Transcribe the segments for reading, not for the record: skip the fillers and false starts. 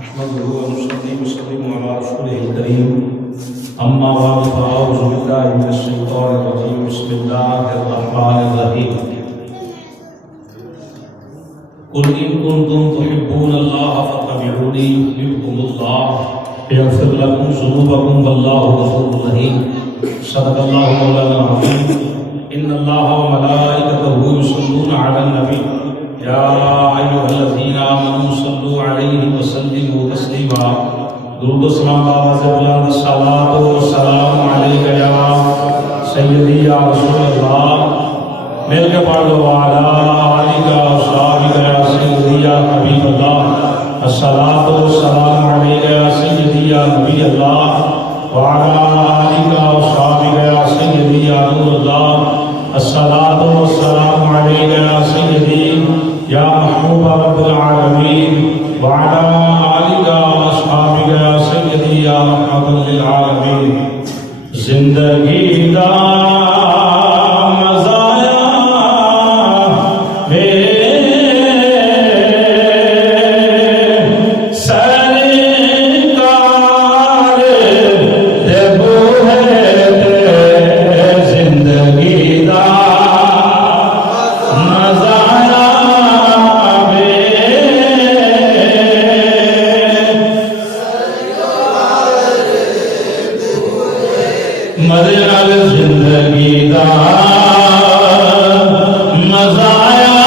نحمده ونصلي وسلم على رسوله الكريم أما بعد فأعوذ بالله من الشيطان الرجيم بسم الله الرحمن الرحيم قل إن كنتم تحبون الله فاتبعوني يحببكم الله يغفر لكم ذنوبكم والله غفور رحيم صدق الله مولانا العظيم إن الله وملائكته يصلون على النبي يا أيها الذين آمنوا صلوا عليه وسلموا تسليما درود و سلام آواز بلند الصلاة والسلام عليك يا سيدي يا رسول الله مل کے پڑھ لو وعلى آلك وصحبك يا سيدي يا حبيب الله الصلاة والسلام عليك يا سيدي يا نبي الله وعلى آلك وصحبك يا سيدي يا نور الله الصلاة والسلام عليك يا سيدي يا محبوب رب العالمين وعلى آلك وأصحابك يا سيدي يا رحمة للعالمين زندگی دا مزایا سرکار دیبو ہے زندگی دا مزایا مدنال زندگی دا مزایا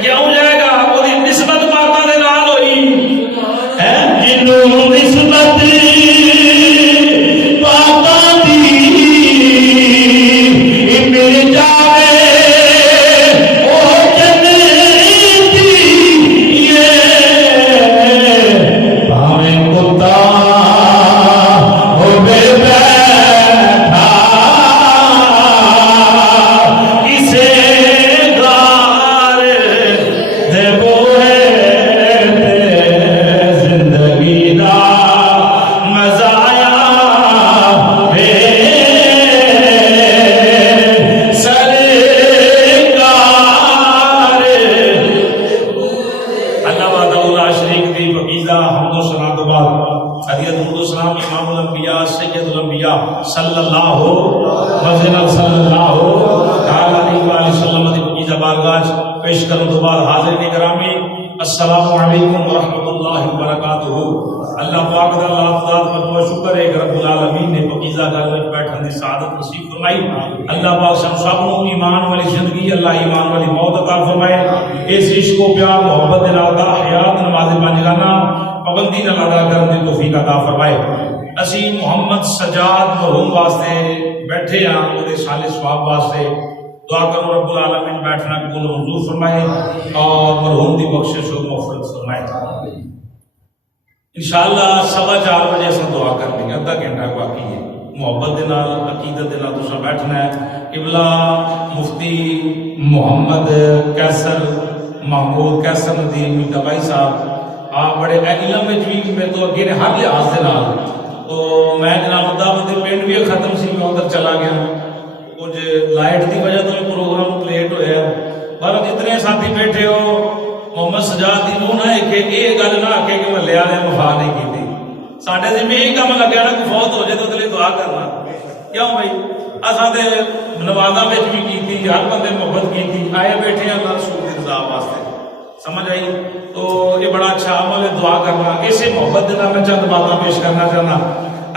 کیوں جائے گا؟ اللہ وحدہ لا شریک دی فقیزہ حمد و ثنا تو بعد حدیث درود و سلام امام الانبیاء سید الانبیاء صلی اللہ صلی اللہ تعالی علیہ وآلہ وسلم دی فقیزہ بارگاہ پیش کرنے تو بعد حاضرین گرامی السلام علیکم ورحمۃ اللہ وبرکاتہ۔ اللہ پاک دا اللہ تعالی کا بہت شکر ہے کہ رب العالمین نے پاکیزہ گھر میں بیٹھنے دی سعادت نصیب فرمائی۔ اللہ پاک ہم سب کو ایمان والی زندگی، اللہ ایمان والی موت عطا فرمائے۔ اس عشق و پیار محبت دے نال دا حیات نماز پنجگانہ پابندی نال ادا کرنے دی توفیق عطا فرمائے۔ اسی محمد سجاد مرحوم واسطے بیٹھے ہاں، وہ دے سال ثواب واسطے دعا کرو رب العالمین بیٹھنا قبول منظور فرمائے اور مرحوم دی بخشش و مغفرت فرمائے۔ انشاءاللہ 4:15 بجے سے دعا کرنی ہے، آدھا گھنٹہ باقی ہے۔ محبت دے نال عقیدت دے نال تساں بیٹھنا ہے۔ قبلہ مفتی محمد کیسر محمود کیسر ندیم دبائی صاحب آپ بڑے علم وچ بھی میرے تو اگے نے ہر لحاظ دے نال، تو میں جناب دعوت پنڈ بھی ختم سی، میں ادھر چلا گیا، کچھ لائٹ دی وجہ تو پروگرام لیٹ ہویا۔ پر جتنے ساتھی بیٹھے ہو محمد سجاد دی نو نہ کہ یہ گل نہ آکے کہ محلے والے وفا نہیں کی، ساڈے سے میں کام لگیا نا کہ فوت ہو جائے تو دلی دعا کرنا کیوں بھائی؟ اساں تے نمازاں وچ بھی کیتی، ہر بندے محبت کیتی، آئے بیٹھے ہیں اللہ رسول دی رضا واسطے، سمجھ آئی؟ تو یہ بڑا اچھا عمل ہے دعا کرنا۔ اسی محبت دے نال میں چند باتاں پیش کرنا چاہنا۔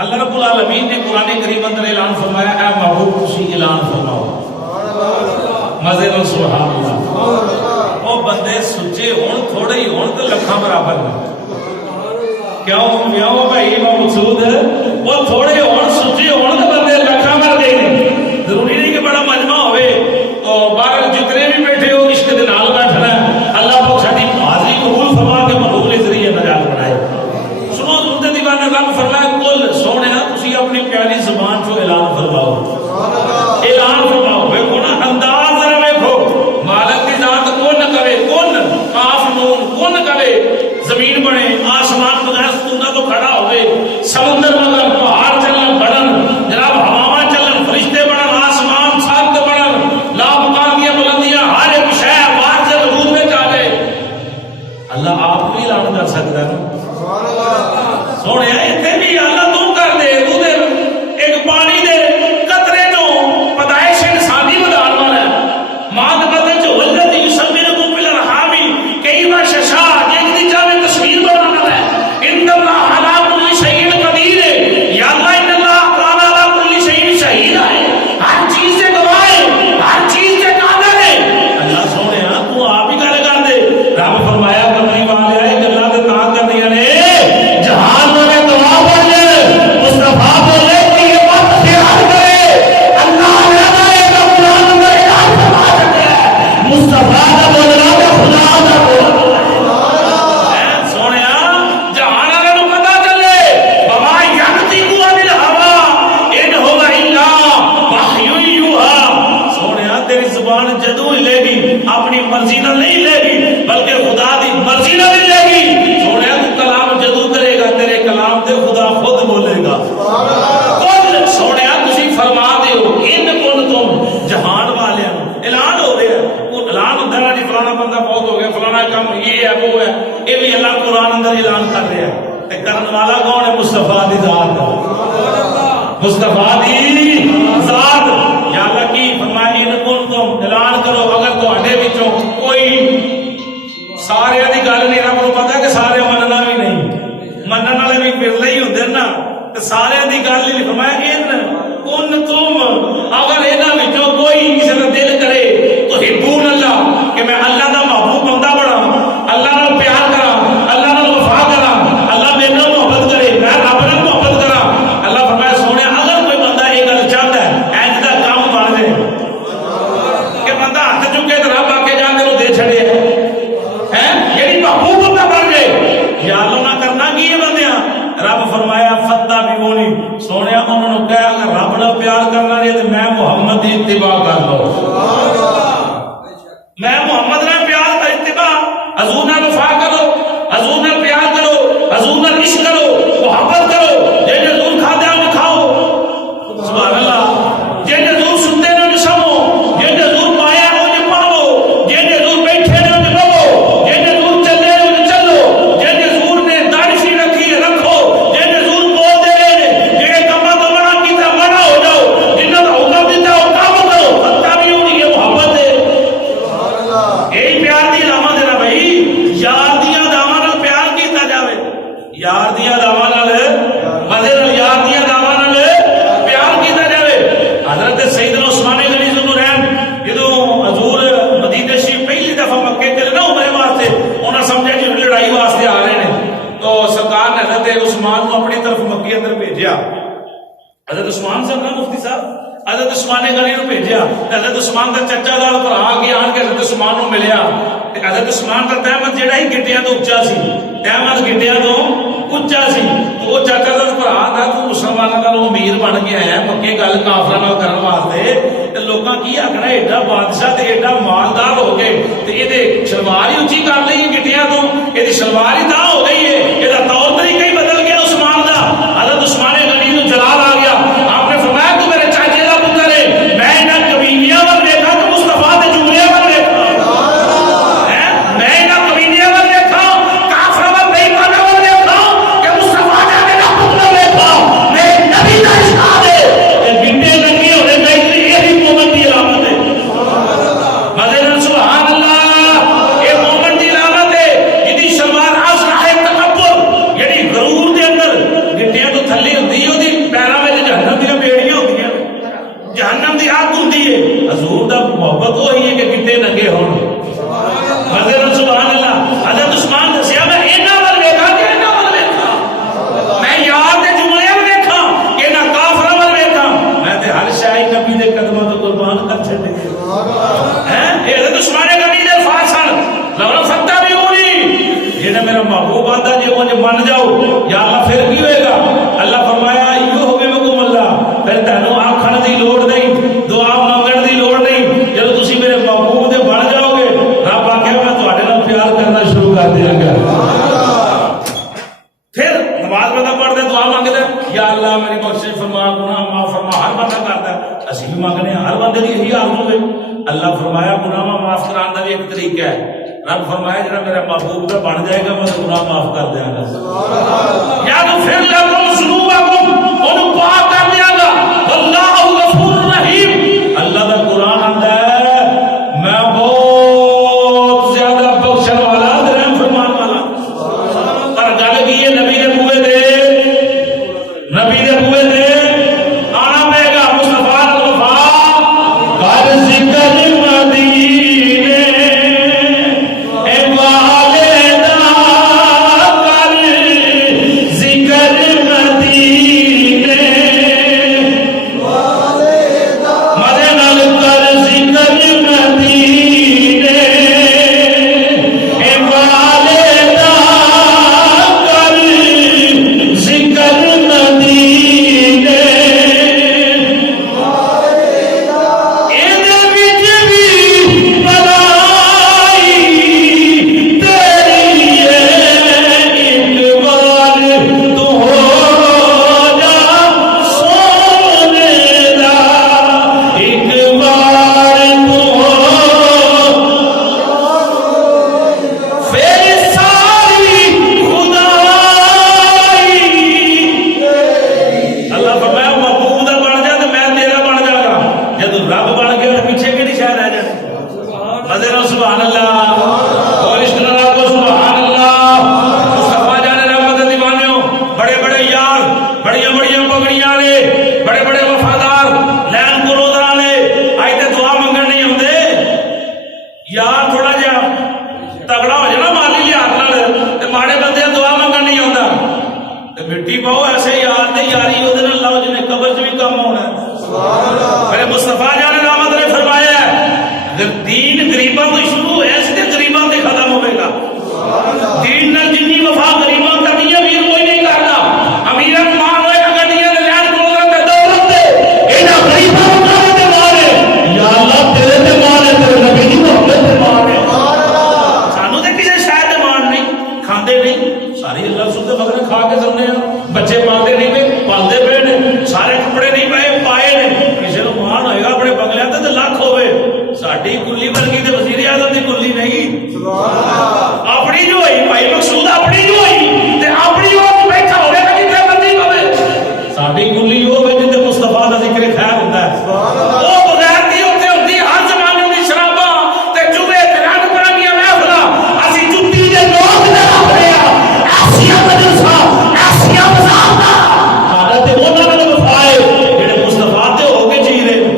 اللہ رب العالمین نے قرآن کریم اندر اعلان فرمایا اے محبوب تسی اعلان فرماؤ، مزے نال سبحان اللہ۔ وہ بندے سچے ہون تھوڑے ہی ہون تو لکھاں برابر ہیں، کیوں بھائی مقصود وہ تھوڑے ہون سچے ہون تو بندے لکھاں بر گئے ہیں۔ ضروری نہیں کہ بڑا مجمع ہوئے تو باہر جتنے بھی بیٹھے ہو عشق دے نال بیٹھنا ہے۔ اللہ پاک ساڈی حاضری قبول فرما کے مقبول کے ذریعے نجات بنائے۔ سنو سنتے دیوانے رب فرمایا کل سونے تسی اپنی پیاری زبان چو اعلان فرماؤ، اعلان فرماؤ۔ ویکھو نا انداز ذرا ویکھو، مالک دی ذات کون کرے، کون کاف نون کون کرے، زمین بنے، آسمان بغیر ستونہ تو کھڑا ہوئے، سمندر مگر پہاڑ چلن بڑھن، جناب ہواواں چلن، فرشتے بڑھن، آسمان سخت بڑھن، لا مقامیہ بلندیاں، ہر ایک شے بات سے وجود میں آ جائے، اللہ آپ بھی اعلان کر سکتا ہے۔ سونے اتنے بھی اللہ تو کر دے، تو دے ایک پانی دے قطرے نو پیدائش انسانی ودان والا ہے، ماں بدل جو ولدت یسمینکم فی الارحام کئی بار ششا ایک دی چاہے تصویر بنانا ہے۔ ان اللہ علی کل شیء قدیر ہے، یا اللہ ان اللہ کان علی کل شیء شہید ہے، ہر چیز سے گواہ ہے، ہر چیز سے قادر ہے۔ اللہ سونے تو آپ ہی گل کر دے۔ رب فرمایا کملی والے آئے گلا تے تا کرنی نے جہان میں دعا پڑھ لے، مصطفیٰ بولے کہ یہ بات خیال کرے، اللہ رضا ہے تو قرآن میں اعلان فرما سکتے ہیں، مصطفیٰ کا بولنا تو خدا کا بولنا ہے۔ سونیا جہان والے کو پتا چلے وما ینطق عن الہوی ان هو الا وحی یوحی۔ سونیا تیری زبان جدوں ہلے گی اپنی مرضی نہ نہیں لے گی بلکہ خدا دی مرضی نہ بھی لے گی۔ سونیا تو کلام جدوں کرے گا تیرے کلام تے خدا خود بولے گا۔ کل سونیا تسی فرما دیو ان کن تم جہان والے اعلان ہو رہے ہیں، اعلان ہوتا ہے جی فلانا بندہ بہت ہو گیا، فلانا کام یہ ہے وہ ہے، یہ بھی اللہ قرآن اندر اعلان کر رہا ہے۔ تے کرن والا کون ہے؟ مصطفیٰ دی ذات، مصطفیٰ دی ذات۔ یا اللہ کی فرمایا ان کن تم اعلان کرو اگر تواڈے وچوں کوئی سارے دی گل نہیں، رب کو پتا کہ سارے مننا بھی نہیں، منن والے بھی پھرلے ہی ہوندے نا، تے سارے دی گل نہیں فرمایا ان تم اگر انہاں وچوں کوئی کسی دا دل کرے تو حبون اللہ کہ میں اللہ دا محبوب بندہ بنا، اللہ نال پیار کراں، اللہ نال وفا کراں، اللہ میرے نال محبت کرے، میں رب نال محبت کراں۔ اللہ فرمایا سونے اگر کوئی بندہ یہ گل چاہتا ہے اینج دا کام بن جائے کہ بندہ ہاتھ چکے تو رب آ کے جا کے دے چھڑے یعنی محبوب بندہ بن گئے، یا اللہ نہ کرنا کی ہے بندیاں۔ رب فرمایا فتح بھی ہونی، سونے انہوں نے کہا اگر رب نہ پیار کرنا ہے تو میں محمد کی اتباع کر لو، میں محمد نہ پیار کا اتباع، حضور نہ وفا کرو، حضور نہ پیار کرو، حضور نہ عشق کرو، محبت کرو، جن حضور کھاتے ہیں کھاؤ، سبحان اللہ، جن حضور سنتے ہیں انہیں سمو، جن حضور پایا انہیں پڑھو، جن حضور بیٹھے ہیں انہیں بھو، جن حضور چلے انہیں حضرت عثمان کو اپنی طرف مکے اندر بھیجیا. حضرت عثمان صاحب نا مفتی صاحب حضرت عثمان غنی نو بھیجیا. حضرت عثمان کا چچا لال بھرا کے آن کے حضرت عثمان نو ملیا. حضرت عثمان کا تحمد جہاں ہی گٹیا تو اچا سی, تحمد گٹیا تو اچا سی. تو وہ چچا لال بھرا تھا تو مسلمانوں کا امیر بن کے آیا مکے گل کافر نال کرن واسطے. لوگاں کی آخنا ایڈا بادشاہ تے ایڈا مالدار ہو گئے تے یہ شلوار ہی اچھی کر لی گٹیا تو, یہ شلوار ہی تاں ہو گئی ہے, یہ طور طریقہ ہی بدل گیا عثمان کا. حضرت عثمان غنی نو جلال آ گیا. آپ نے فرمایا تو میرے چاچے کا پتر ہے, میں انہاں کمینیاں ول دیکھا تو مصطفیٰ دے جملے ول دیکھا, میں انہاں کمینیاں ول دیکھا, کافر ول بے ایمان ول دیکھا کہ مصطفیٰ نے میرا پتر دیکھا, میں نبی دا ارشاد ہے کہ گنڈے لگے ہونے چاہیے. یہی مومن کی علامت ہے. مدد سبحان اللہ, یہ مومن کی علامت ہے جدی شلوار آسرا ہے تکبر یعنی غرور دے اندر گٹیاں تو تھلی ہوندی ہے, اودی پیراں وچ جہنم دی بیڑیاں ہوندیاں, جہنم دی آگ ہوندی ہے. حضور دا محبت وہی ہے کہ گٹے ننگے ہون. مدد سبحان اللہ. حضرت عثمان دسیا میں انہاں ول ویکھا کہ انہاں ول ویکھا, میں یار دے جملے ول ویکھا کہ انہاں کافراں ول ویکھا, میں تے ہر شے نبی دے قدماں تو قربان کر چھڈے ہیں. اے حضرت عثمان غنی دے الفاظ سن, لو فتح بھی ہوئی جڑا میرا محبوب آتا جے وہ من جاؤ یا اللہ پھر کی ہوئے گا. اللہ فرمایا ایو ہوے مکم اللہ, پھر تینوں آکھن دی لوڑ نہیں, دعا مانگن دی لوڑ نہیں. جب تسی میرے محبوب دے بن جاؤ گے رب آکھے میں تہاڈے نال پیار کرنا شروع کر دیاں گا. پھر نماز پڑھتا پڑھتے دعا مانگتے یا اللہ میری بخشش فرما, گناہ معاف فرما. ہر بندہ کرتا ہے, اسی بھی مانگنے ہر بندے کی یہی آرزو ہے. اللہ فرمایا گناہ معاف کرانے کا بھی ایک طریقہ ہے. رب فرمایا جڑا میرا محبوب کا بن جائے گا میں گناہ معاف کر دیا گا. یا تو پھر لکم ذنوبکم, انہوں پاک کر دیا گا. واللہ غفور رحیم, اللہ کا قرآن آتا ہے میں بہت زیادہ بخشن والا رحم فرمان والا. پر گل کی ہے نبی دے بوئے دے, نبی دے بوئے دے آنا پائے گا. مصطفیٰ الوفا کر ذکر مدینے اے والدہ, کر ذکر مدینے مدے نال کر ذکر مدینے اے والدہ, کر ذکر مدینے. سبحان اللہ, اور اس طرح کو سبحان اللہ. مصطفیٰ جانے رحمت دیوانیوں, بڑے بڑے یار, بڑیاں بڑیاں پگڑیاں لے, بڑے بڑے وفادار لین کو روزہ لے, آئی تے دعا منگن نہیں ہوندے. یار تھوڑا جہا تگڑا ہو جائے نا مالی لحاظ نال تے ماڑے بندے دعا منگن نہیں ہوندا تے مٹی پاؤ ایسے یار تے یاری اودے نال لاؤ جنے قبر چ بھی کم ہونا ہے. سبحان اللہ. میرے مصطفیٰ جانے رحمت نے فرمایا دین غریباں تو شروع ہے اس تے غریباں تے ختم ہوے گا. دین نال جنی وفا غریباں کرنی ہے امیر کوئی نہیں کردا. امیراں نوں مان ہوئے گڈیاں دے لین کولوں تے دولت دے انہاں غریباں نوں تے مارے یا اللہ تیرے تے مارے, تیرے نبی دی محبت تے مارے. سانو تے کسے شاید تے مان نہیں, کھاندے نہیں ساری اللہ سو تے مگر کھا کے سمنے بچے پالتے نہیں پے, پالتے پے نے, سارے کپڑے نہیں پائے پائے نے. کسے نوں مان ہوئے گا اپنے بنگلیاں تے لاکھ ہوئے, ساڈی کلی ورگی تے وزیر اعظم دی کلی نہیں. اپنی جو ہوئی بھائی مقصود اپنی جو ہوئی تے اپنی وہ بیٹھا ہوے گا جتھے مرضی ہوے. ساڈی کلی وہ ہوے جتھے مصطفیٰ دا ذکر خیر ہوندا ہے. وہ بغیر دی اوتے ہوندی ہر زمانے دی شراباں تے جمعے تے رنگ برنگیاں محفلاں, اسی جُتی دے لوگ تے رکھ رہے ہاں ایسیاں مجلساں ایسیاں مزاحاں. ساڈا تے انہاں نال وفا ہے جڑے مصطفیٰ تے ہو کے جی رہے.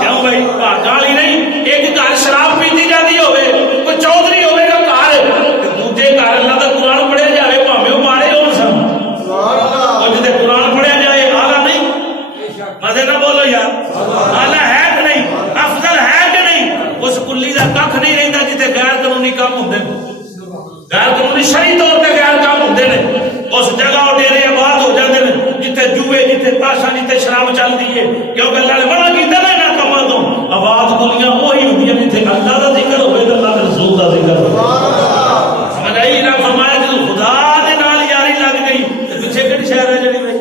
کیوں بھائی گالی نہیں, ایک گھر شراب پیتی جاتی ہوئے, کوئی چودھری ہوئے گا گھر, دوجے گھر اللہ کا قرآن پاسا نہیں تے شراب چل دی ہے کیونکہ اللہ نے منع کیتا نا نہ کما تو آواز گلیاں وہی ہوندیاں جتھے اللہ دا ذکر ہوئے تے اللہ دے رسول دا ذکر ہوئے سمجھ آئی نہ فرمایا کہ خدا دے نال یاری لگ گئی تے پیچھے کہڑی شے رہ جڑی بھائی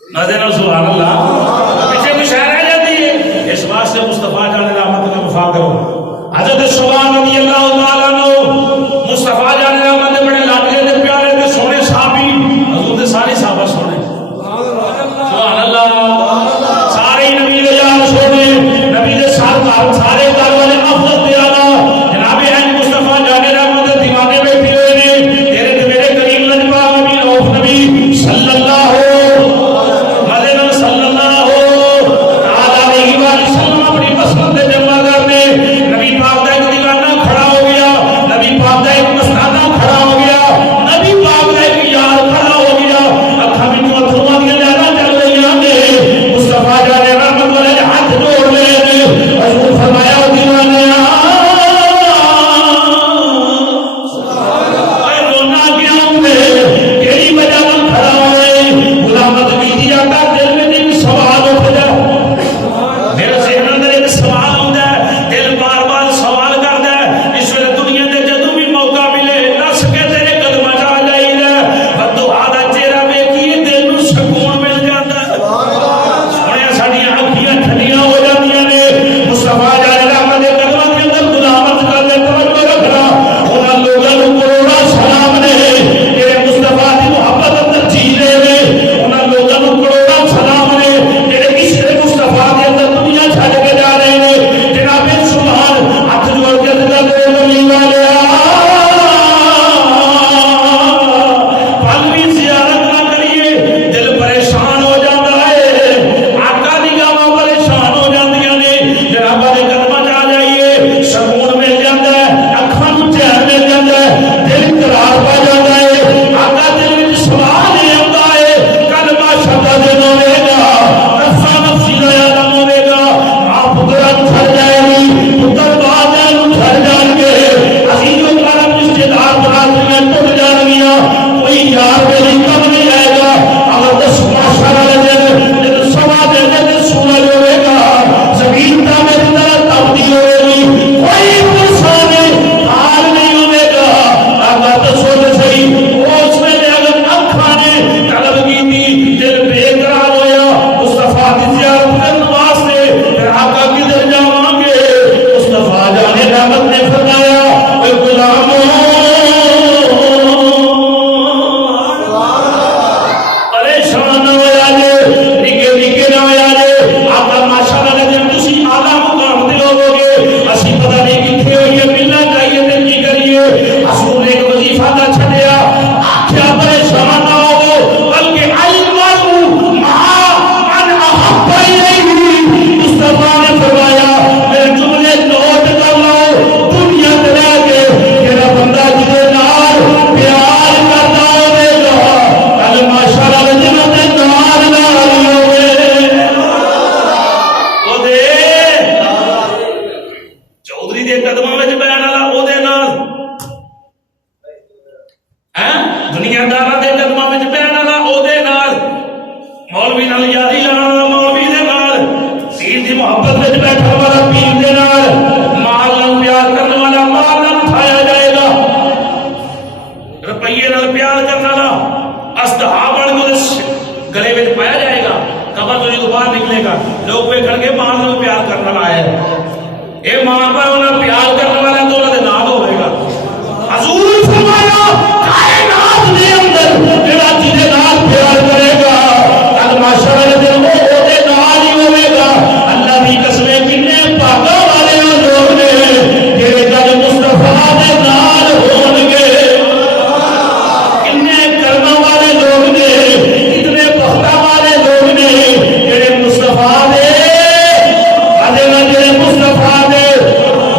نظر نال سبحان اللہ پیچھے کوئی شے رہ جاتی ہے اس واسطے مصطفی جان رحمت کا وفا کرو حضرت سبحان رضی اللہ تعالی عنہ مصطفی جان رحمت بڑے لاڈلے تے پیارے تے سونے صحابی حضور دے سارے صحابہ سونے سبحان اللہ سارے نبی دے یار سونے نبی دے سارے گھر والے افضل تے اعلی جناب ہیں مصطفی جان رحمت دے دیوانے بیٹھے ہوئے نے تیرے تے میرے کریم لجپا نبی روح نبی صلی اللہ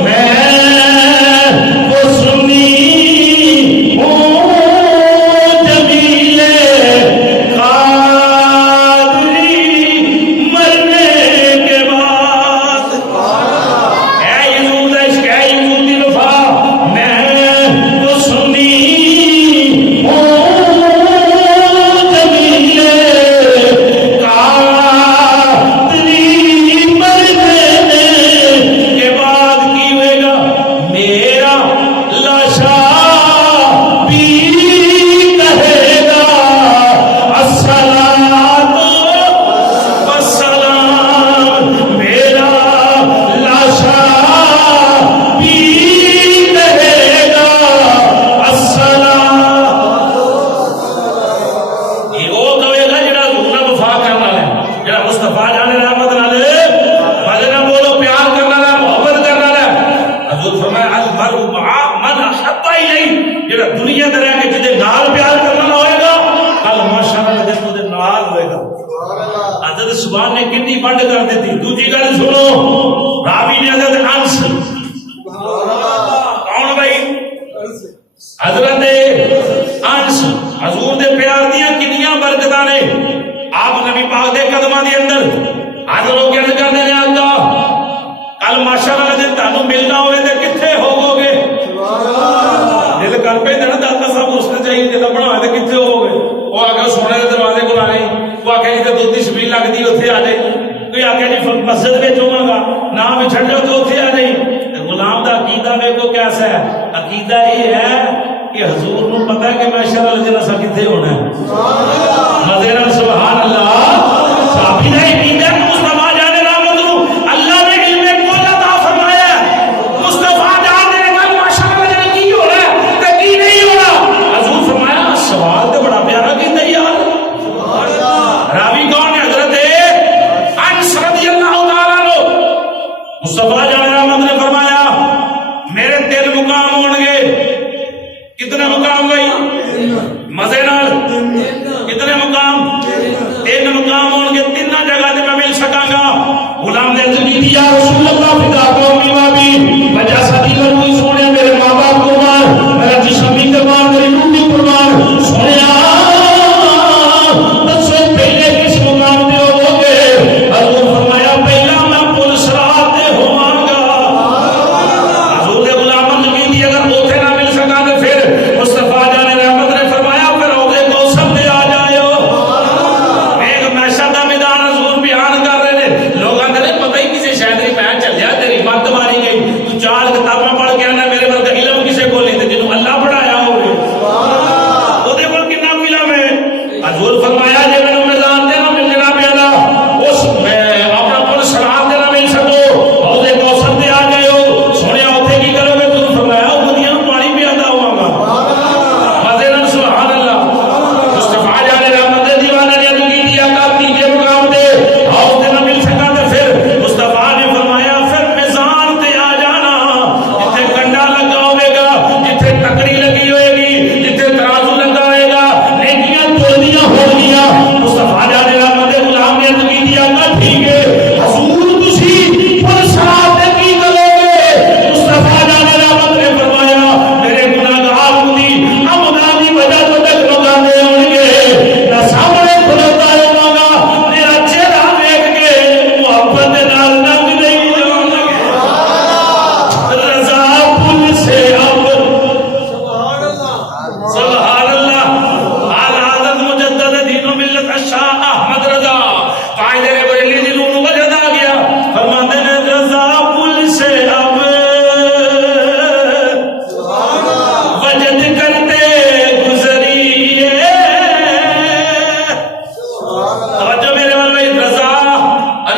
میں وہ سنی نہیں جڑا دنیا دے رہ کے جدے نال پیار کرنا ہوئے گا کل ماشاءاللہ جنوں دے نال ہوئے گا. حضرت سبحان نے کتنی بند کر دیتی. دوسری گل سنو, راوی نے حضرت انس کون بھائی حضرت انس حضور دے پیار دیاں کنیاں برکتاں نے آپ نبی پاک دے قدماں دے اندر حضرت کہنے کردے نے آقا کل ماشاءاللہ جے تانوں ملنا ہوئے تے کتھے ہوو گے. دل کر پہ نا داتا صاحب اس نے چاہیے جے بنا تے کتھے ہوو گے. وہ آگے سونے دے دروازے کول آئے, وہ آگے جی دودھ دی شبیل لگدی اوتھے آ جائے, کوئی آگے جی مسجد وچ ہوواں گا نام وچ چھڈ جاؤ تے اوتھے آ جائے. غلام دا عقیدہ ویکھو کیسا ہے. عقیدہ یہ ہے کہ حضور نو پتہ ہے کہ میں شر الجنہ سا کتھے ہونا ہے. مزے نال سبحان اللہ. صحابی دا عقیدہ کہ مصطفیٰ جان رحمت نو اللہ نے علم کل عطا فرمایا ہے. مصطفیٰ جان دے نال ماشاءاللہ جنے کی ہو رہا ہے تے کی نہیں ہو رہا. حضور فرمایا سوال تے بڑا پیارا کیتا یار. سبحان اللہ. راوی کون ہے؟ حضرت انس رضی اللہ تعالی عنہ. مصطفیٰ جان رحمت نے فرمایا میرے 3 مقام ہون گے. کتنے مقام بھائی؟ مزے نال کتنے مقام؟ 3 مقام ہون گے. 3 جگہ تے میں مل سکاں گا. غلام نے عرض کی یا رسول اللہ فدا قومی و ابی وجہ صدی کوئی سونے میرے ماں باپ قربان, میرا جسم بھی قربان, میری روح بھی قربان. سونے دسو پہلے کس مقام تے ہو گے؟ حضور فرمایا پہلا میں پل صراط تے ہوواں گا. حضور دے غلام نے کی اگر اوتھے نہ مل سکا تے پھر مصطفیٰ جان رحمت نے فرمایا پھر اوتھے کوثر تے آ جائیو. ایک میشہ دا میدان حضور بیان کر رہے نے. لوگاں تے پتہ ہی کسے شاید نہیں میں چلیا تیری مت ماری گئی. تو 4 کتاباں پڑھ کے آنا میرے ورگا علم کسے کول نہیں تے جنوں اللہ پڑھایا ہوے او دے کول کتنا علم ہے. حضور فرمایا جے مینوں میدان تے نہ ملنا پیالا اس میں اپنا پل صراط تے نہ مل سکو اوتھے کوثر تے آ جائیو. سونے اوتھے کی کرو گے؟ تو فرمایا مدیاں پانی پیادا ہوواں گا. مزے نال سبحان اللہ. مصطفیٰ جان رحمت دے دیوانے نے تو کی دیا کا تیجے مقام تے اوتھے نہ مل سکا تے پھر مصطفیٰ نے فرمایا پھر میزان تے آ جانا جتھے کنڈا لگا ہوئے گا, جتھے تکڑی لگی ہوئے گی, جتھے ترازو لگا ہوئے گا, نیکیاں تولدیاں ہون گیاں. مصطفیٰ جان رحمت دے غلام نے تو کی دیا کا ٹھیک ہے حضور تسی پل صراط تے کی کرو گے؟ مصطفیٰ جان رحمت نے فرمایا میرے گناہگار دی امداد دی وجہ تو تک لگانے ہون گے نہ سامنے کھلوتا رہواں گا, میرا چہرہ دیکھ کے محبت دے نال ننگ نہیں جاؤں گے. رضا پل سے اب سبحان اللہ. اعلی حضرت مجدد دین و ملت شاہ احمد رضا قائد بریلی دی روح وجد آ گیا. فرماتے ہیں رضا پل سے اب وجد کرتے گزریے. توجہ میرے وال بھائی. رضا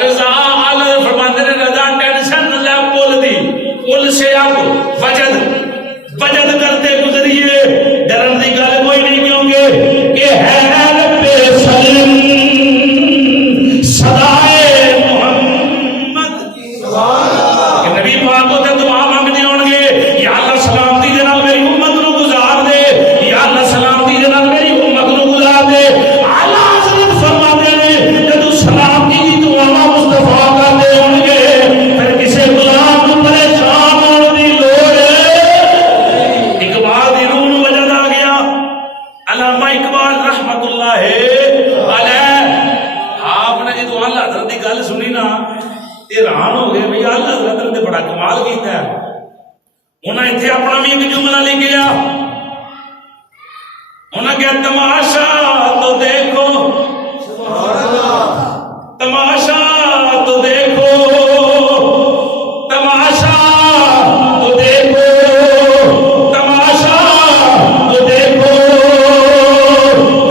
رضا اعلی فرماتے ہیں رضا ٹینشن نہ لے پل دی, پل سے اب وجد کرتے گزریے. ڈرن دی گل کوئی نہیں کیونکہ کہ ہے رب سلم صدائے محمد. کہ نبی پاک کو تے دعا مانگدے ہون گے یا اللہ سلامتی دے نال میری امت نو گزار دے, یا اللہ سلامتی دے نال میری امت نو گزار دے. اعلی حضرت فرماتے ہیں جدوں سلامتی دی دعا مصطفیٰ کردے ہون گے پھر کسے غلام نو پریشان ہون دی لوڑ اقبال دی روح نو وجد آ گیا. علامہ اقبال رحمت اللہ علیہ آپ نے جدو اللہ حضرت کی گل سنی نا حیران ہو گئے بھئی اللہ حضرت نے بڑا کمال کیتا ہے. انہاں ایتھے اپنا بھی ایک جملہ لکھیا. انہاں کہا تماشا تو دیکھو, تماشا تو دیکھو, تماشا تو دیکھو, تماشا تو دیکھو,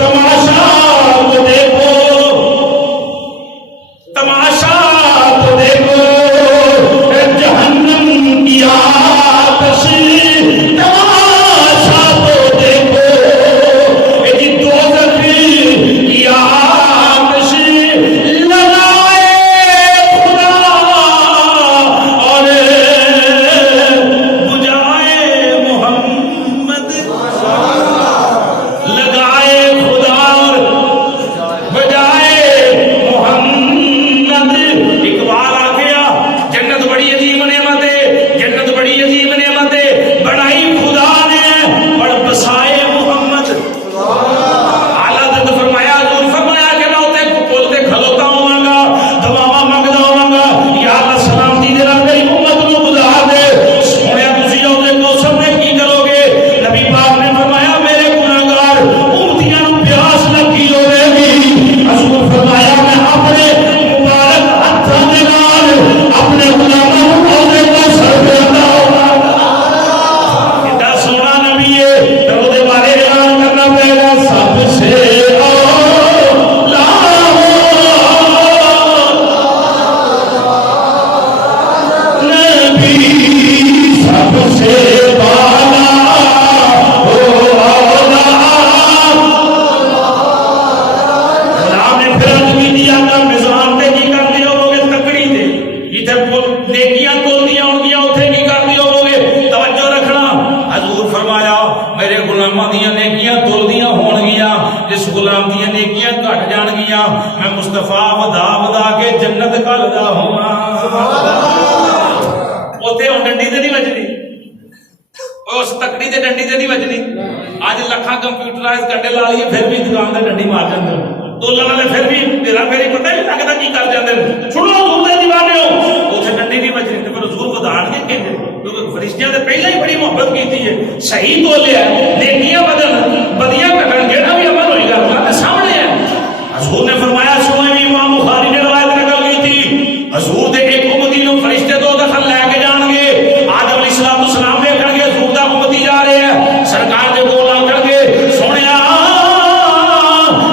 تماشا تو دیکھو, تماشا تو دیکھو. جہنم کی آتش تماشا تو دیکھو. میرے غلاماں دیاں نیکیاں تلدیاں ہون گیاں، جس غلام دیاں نیکیاں گھٹ جان گیاں، میں مصطفیٰ ودا ودا کے جنت گھلدا ہوواں۔ اوتھے ہن ڈنڈی تے نہیں وجنی، اس تکڑی تے ڈنڈی تے نہیں وجنی۔ اج لکھاں کمپیوٹرائز کنڈے لا لیے پھر بھی دکان تے ڈنڈی مار جاندے، تولن والے پھر بھی میرا میری پتہ نہیں لگدا کی کر جاندے۔ چھڑو حضور دے دیوانے ہو، اوتھے ڈنڈی نہیں وجنی تے پھر حضور ودان کے کہندے، کیونکہ فرشتیاں نے پہلے ہی بڑی محبت کیتی ہے، صحیح بولیا ہے، نیکیاں بدل بدیاں کٹن جڑا بھی عمل ہوئی گا اللہ کے سامنے ہے۔ حضور نے فرمایا، سنو امام بخاری نے روایت نقل کی تھی، حضور دے ایک امتی نو فرشتے دو دخل لے کے جان گے، آدم علیہ السلام ویکھن گے حضور دا امتی جا رہے ہیں، سرکار دے کول آ کر کے سونیا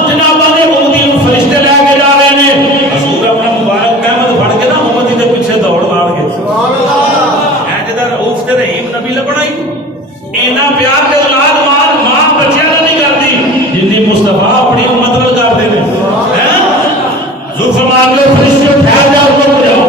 جناب دے امتی نو فرشتے لے کے جا رہے ہیں، حضور اپنا مبارک قیمت پھڑ کے نا امتی دے پیچھے دوڑ لان گے۔ سبحان اللہ، اے جدا رؤوف تے رحیم نبی لبنا ہی اینا پیار تے اولاد ماں بچیاں نال نہیں کردی جنی مصطفیٰ اپنی امت نال کردے نے۔ حضور فرماتے ہیں فرشتے ٹھہر جاؤ، رک جاؤ،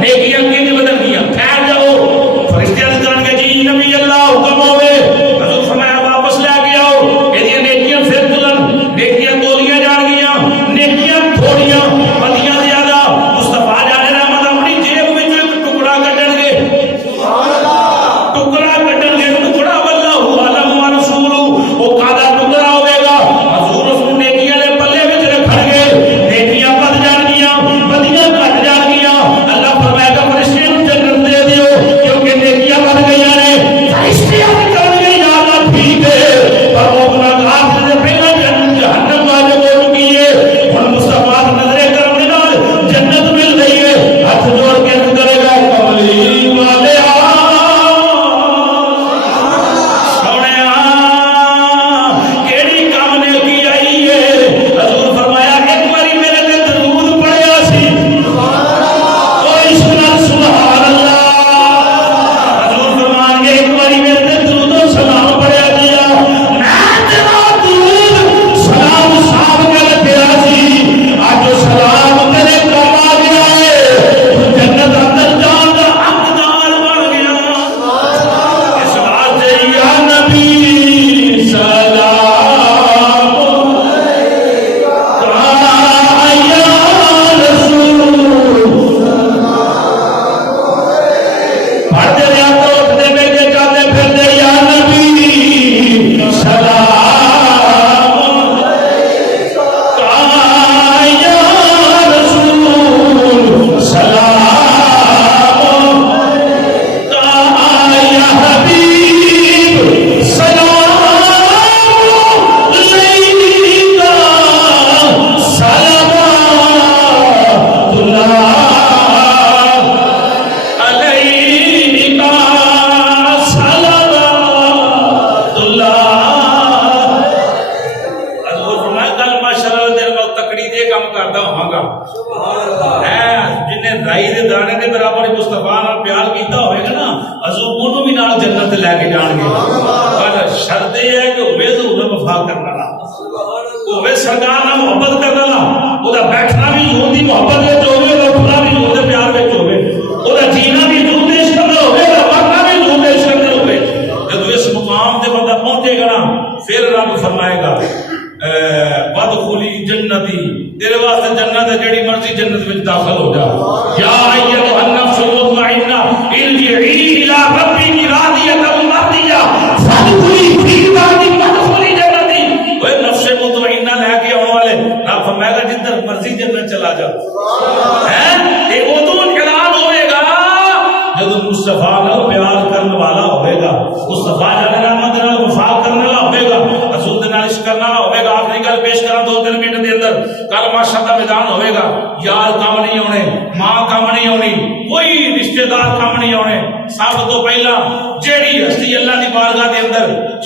نیکیاں کیوں بدل گیا، ٹھہر جاؤ۔ فرشتے عرض کریں گے جی نبی اللہ حکم ہوے، حضور فرمایا واپس لے کے آؤ، یہ نیکیاں پھر تلن، نیکیاں تولیاں جان گیا، نیکیاں تھوڑیاں بدیاں زیادہ۔ مصطفیٰ جان رحمت اپنی جیب وچ ایک ٹکڑا کڈن گے، ٹکڑا کڈن گے، ٹکڑا واللہ علم و رسول، وہ کادا ٹکڑا ہوے گا، حضور اس نیکیاں دے پلے وچ رکھن گے، نیکیاں بد جان گیا، بدیاں گھٹ جان گیا۔ اللہ فرمائے گا فرشتے نوں جنت دے دیو کیونکہ نیکیاں بد گئیاں نے۔ فرشتے عرض کرن گے یا اللہ ٹھیک ہے، پر وہ گناہگار سے پہلا جہنم واجب ہو چکی ہے، ہن مصطفیٰ نظر کرم دے نال جنت مل گئی ہے۔ ہاتھ جوڑ کے عرض کرے گا کملی والے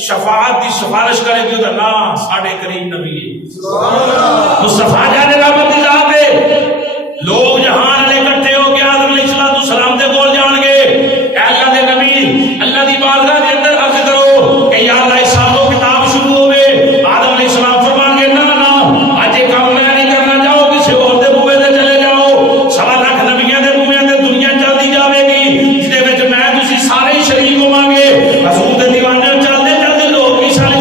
شفاعت دی سفارش کرے گی ادھر نام ساڑھے کریم نبی ہے مصطفیٰ جانے رحمت دی ذات ہے۔ لوگ جہان علیہ اکٹھے ہو کے آدم علیہ السلام دے بول جان گے، اے اللہ دے نبی اللہ دی بارگاہ دے اندر عرض کرو کہ یا اللہ حساب و کتاب شروع ہوئے۔ آدم علیہ السلام فرمان گے نا نا آج یہ کام میں نہیں کرنا، جاؤ کسی اور دے بوئے دے چلے جاؤ، 1.25 لاکھ نبیاں دے بوئے دے دنیا چلتی جاوے گی جدے وچ میں تسی سارے شریک ہوواں گے۔ حضور دے دیوانے چلدے چلدے لوگ بھی سارے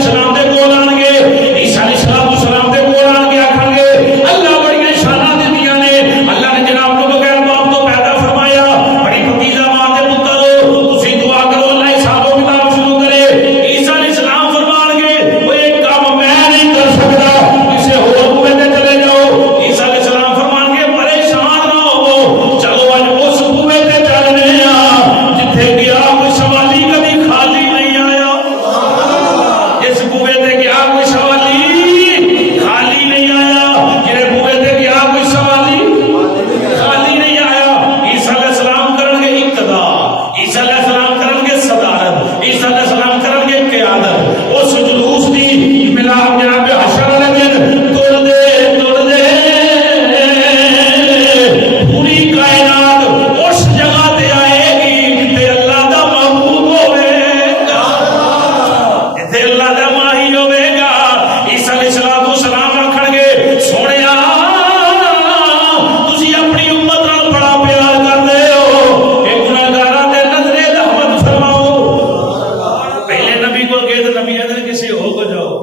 کو جاؤ،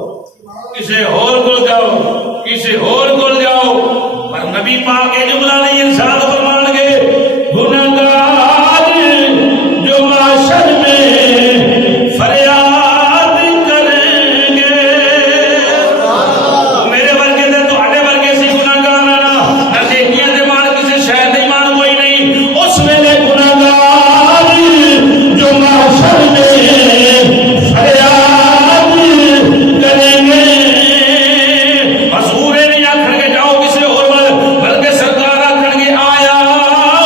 کسی اور کو جاؤ، کسی اور کو جاؤ، پر نبی پاک یہ جملہ نہیں ارشاد فرمان گے گنہگار جو معاشر میں فریاد کریں گے، میرے ورگے دے تو ہڈے ورگے سی گنہگار نہ نیکیاں دے مان کسی شاید نہیں مان کوئی نہیں، اس ویلے گنہگار جو معاشر میں فریاد کریں گے۔ حضور نہیں آکھن کے جاؤ کسی اور بلکہ سرکار آکھن کے آیا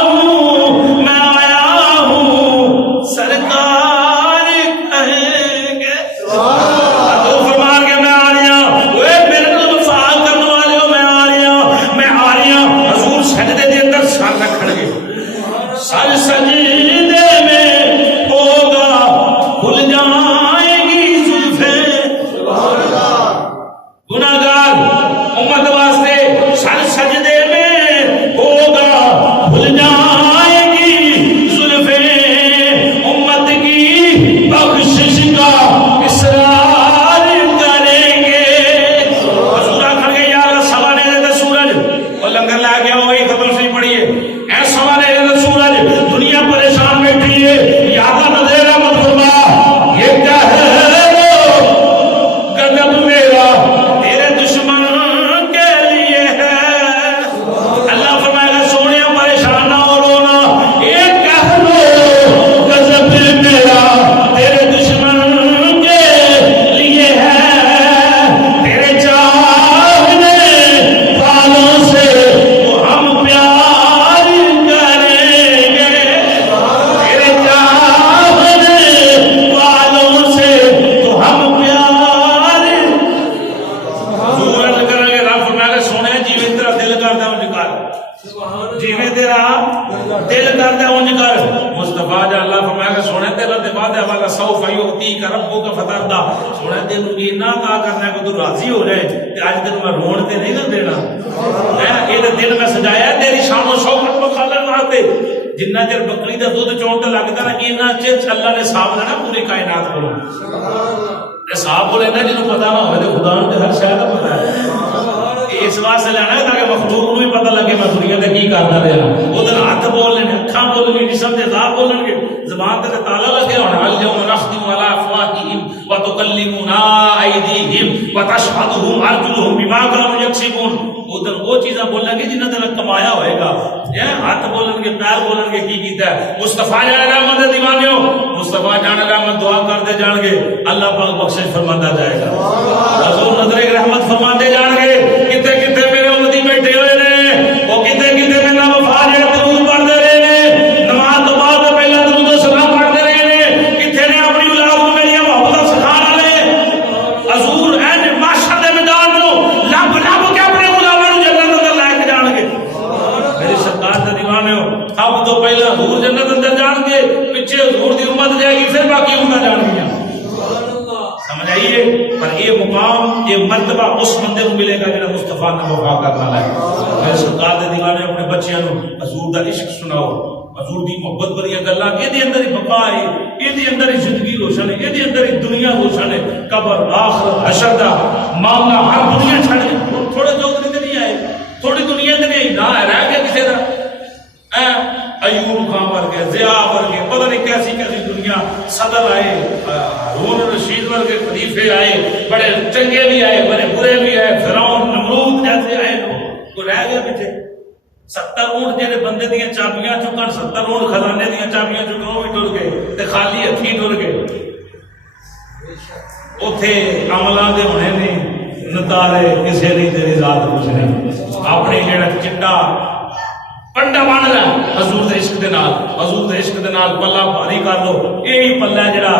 ہوں، میں آیا ہوں، سرکار کہیں گے تو فرمان کے میں آ رہا ہوں، وہ میرے کو وفا کرنے والے ہو، میں آ رہا ہوں، میں آ رہا ہوں۔ حضور سجدے دے اندر سر رکھن گے، سر سجدے میں ہوگا کھل جائیں گی زلفیں، گناہگار امت واسطے سر سجدے میں ہوگا کھل جائیں گی زلفیں، امت کی بخشش کا اصرار کریں گے۔ حضور آکھن گے یا اللہ سوانے دے سورج وہ لنگر لا گیا وہی ختم سی پڑی ہے، اے سوانے دے سورج دنیا پریشان بیٹھی ہے، یاد نظر رحمت فرما یہ کیا ہے غضب میرا تیرے دشمن کے لیے ہے، اللہ فرمائے گا سونے پریشان نہ ہو رونا، یہ کہہ لو غضب میرا تیرے دشمن کے لیے ہے، تیرے چاہنے والوں سے تو ہم پیار کریں گے، تیرے چاہنے والوں سے تو ہم پیار ضرورت کریں گے۔ رب فرمائے گا سونے جیویں تیرا دل کردا اونج کر، جیویں تیرا دل کردا اونج کر۔ مصطفیٰ جا اللہ فرمائے گا سونے تیرا دے بعد والا سوف یعطیک ربک فترضی، سونے تینوں اتنا عطا کرنا ہے کہ تو راضی ہو جائے کہ آج دن میں رون تے نہیں نہ دینا، یہ دن میں سجایا ہے تیری شان و شوکت کو کھالن واسطے، جنہ چر بکری دا دودھ چون تے لگدا نا اینا چر اللہ نے صاف لینا پوری کائنات کو، صاف کو لینا جنوں پتہ نہ ہوئے تے خدا نوں تے ہر شے دا پتہ ہے، اس واسطے لینا ہے تاکہ مخلوق نوں بھی پتہ لگے میں دنیا تے کی کردا رہا، اودر ہاتھ بولنے اکھاں بولنی جسم دے اعضاء بولن گے، زبان تے تالا لگے ہونا، اليوم نختم على افواههم وتكلمنا ايديهم وتشهد ارجلهم بما كانوا يكسبون، ادھر وہ چیزاں بولیں گے جنہاں نے کمایا ہوئے گا، ہاتھ بولن گے پیر بولن گے کی کیتا ہے۔ مصطفیٰ جان رحمت دے دیوانیو، مصطفیٰ جان رحمت دعا کرتے جان گے اللہ پاک بخشش فرماتا جائے گا، حضور نظر رحمت فرماتے جان گے، کتے کتے میرے امتی بیٹھے ہوئے نے، وہ کتے کتے میں نہ وفا جڑے درود پڑھتے رہے نے، نماز تو بعد پہلا درود و سلام پڑھتے رہے نے، کتے نے اپنی اولاد کو میری محبت سکھان والے حضور این معاشر دے میدان نو لب لب کے اپنے غلاماں نو جنت اندر لے کے جان گے۔ میری سرکار دے دیوانے ہو، اب تو پہلا حضور جنت اندر جان گے، پیچھے حضور دی امت جائے گی، پھر باقی امت جان گی، سمجھ آئیے۔ پر یہ مقام یہ مرتبہ اس بندے کو ملے گا جنہاں مصطفیٰ نے وفا کرنا ہے۔ میرے سرکار دے دیوانے اپنے بچیاں نو حضور دا عشق سناؤ، حضور دی محبت بھری گلاں، اے دی اندر ہی بقا ہے، اے دی اندر ہی زندگی روشن ہے، اے دی اندر ہی دنیا روشن ہے، قبر آخرت حشر دا معاملہ ہر دنیا چھڑ کے تھوڑے چودھری تے نہیں آئے، تھوڑی دنیا تے نہیں نہ رہ گیا کسی دا، ایوب خان ورگے ضیاء ورگے پتہ نہیں کیسی کیسی دنیا، صدر آئے، ہارون رشید ورگے خلیفے آئے، بڑے چنگے بھی آئے، بڑے برے بھی آئے، فرعون نمرود جیسے آئے، کوئی رہ گیا پیچھے؟ 70 اونٹ جڑے بندے دیاں چابیاں چکن، 70 اونٹ خزانے دیاں چابیاں چکن، وہ بھی ٹر گئے تے خالی ہتھی ٹر گئے۔ اوتھے عملاں دے ہونے نے نتارے کسے نہیں تیری ذات کچھ نہیں، اپنی جڑا چٹا پنڈا بن لے حضور دے عشق دے نال، حضور دے عشق دے نال پلہ بھاری کر لو، یہی پلہ جڑا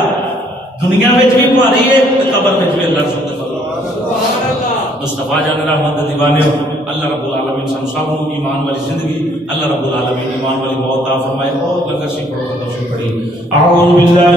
دنیا وچ بھی بھاری ہے تے قبر وچ بھی اللہ سبحانہ وتعالی۔ مصطفیٰ جان رحمت دے دیوانے ہو، اللہ رب العالمین سب سب کو ایمان والی زندگی، اللہ رب العالمین ایمان والی موت عطا فرمائے۔ اور لنگر سی پڑھو، پڑھی اعوذ باللہ